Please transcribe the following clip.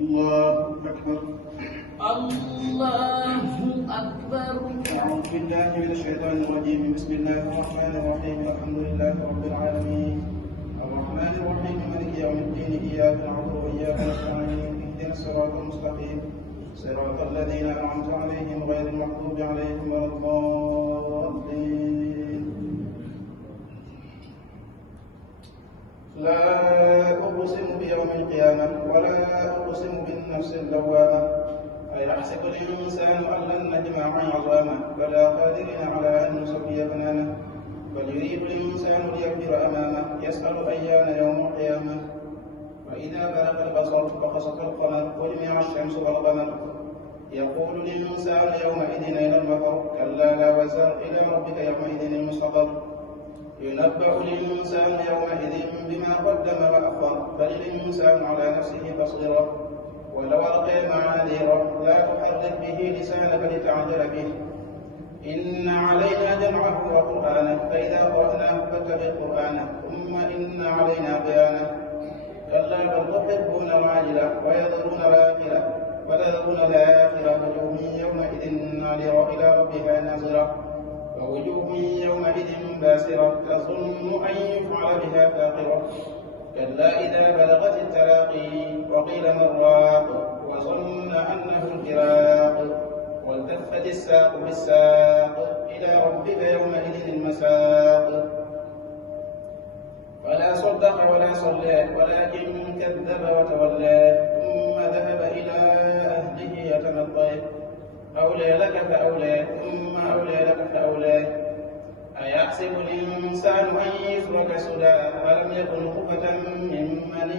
الله أكبر. الله أكبر. أعوذ بالله من الشيطان الرجيم. بسم الله الرحمن الرحيم. الحمد لله رب العالمين الرحمن الرحيم مالك يوم الدين. إياك نعبد وإياك نستعين. اهدنا الصراط المستقيم صراط الذين أنعمت عليهم غير المغضوب عليهم ولا الضالين. لا أقسم بيوم القيامة ولا أقسم بالنفس اللوامة. أيحسب الإنسان أن لن نجمع عظامه بلى قادرين على أن نسوي بنانه. بل يريد الإنسان ليكبر أمامه يسأل أيان يوم القيامة. فإذا بلغ البصر وخسف القمر وجمع الشمس والقمر يقول الإنسان يومئذ أين المفر. كلا لا وزر إلى ربك يومئذ المستقر. ينبأ الإنسان يومئذ بما قدم وأخر. بل الإنسان على نفسه بصيرة ولو ألقي معاذيره لا تحرك به لسانك لتعجل به. إن علينا جمعه وقرآنه فإذا قرأناه فاتبع قرآنه ثم إن علينا بيانه. كلا بل تحبون العاجلة ويذرون الآخرة وجوه يومئذ ناظرة إلى ربها ناظرة ووجوه يومئذ باسرة تظن أن يفعل بها فاقرة. كلا إذا بلغت التراقي وقيل من راق وظن أنه الفراق والتفت الساق بالساق إلى ربك يومئذ المساق. فلا صدق ولا صلى ولكن كذب وتولى ثم ذهب إلى أهله يتمطى. أولى لك فأولى ثم أولى لك فأولى. أيحسب الإنسان أن يترك سدى ألم يكن نطفة من مني